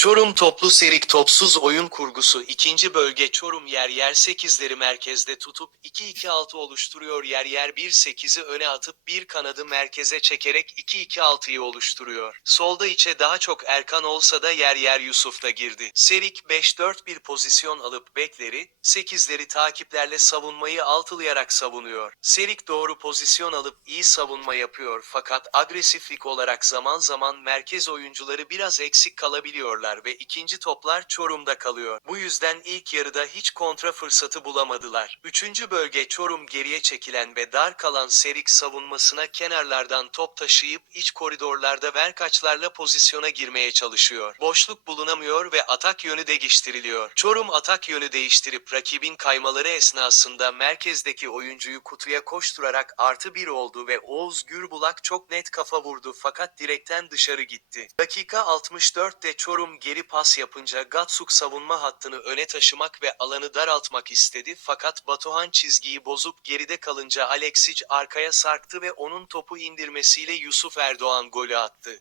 Çorum toplu serik topsuz oyun kurgusu ikinci bölge Çorum yer yer 8'leri merkezde tutup 2-2-6 oluşturuyor yer yer 1-8'i öne atıp bir kanadı merkeze çekerek 2-2-6'yı oluşturuyor. Solda içe daha çok Erkan olsa da yer yer Yusuf da girdi. Serik 5-4 bir pozisyon alıp bekleri 8'leri takiplerle savunmayı altılayarak savunuyor. Serik doğru pozisyon alıp iyi savunma yapıyor fakat agresiflik olarak zaman zaman merkez oyuncuları biraz eksik kalabiliyorlar ve ikinci toplar Çorum'da kalıyor. Bu yüzden ilk yarıda hiç kontra fırsatı bulamadılar. Üçüncü bölge Çorum geriye çekilen ve dar kalan Serik savunmasına kenarlardan top taşıyıp iç koridorlarda verkaçlarla pozisyona girmeye çalışıyor. Boşluk bulunamıyor ve atak yönü değiştiriliyor. Çorum atak yönü değiştirip rakibin kaymaları esnasında merkezdeki oyuncuyu kutuya koşturarak artı bir oldu ve Oğuz Gürbulak çok net kafa vurdu fakat direkten dışarı gitti. Dakika 64'te Çorum geri pas yapınca Gatsuk savunma hattını öne taşımak ve alanı daraltmak istedi fakat Batuhan çizgiyi bozup geride kalınca Alexic arkaya sarktı ve onun topu indirmesiyle Yusuf Erdoğan golü attı.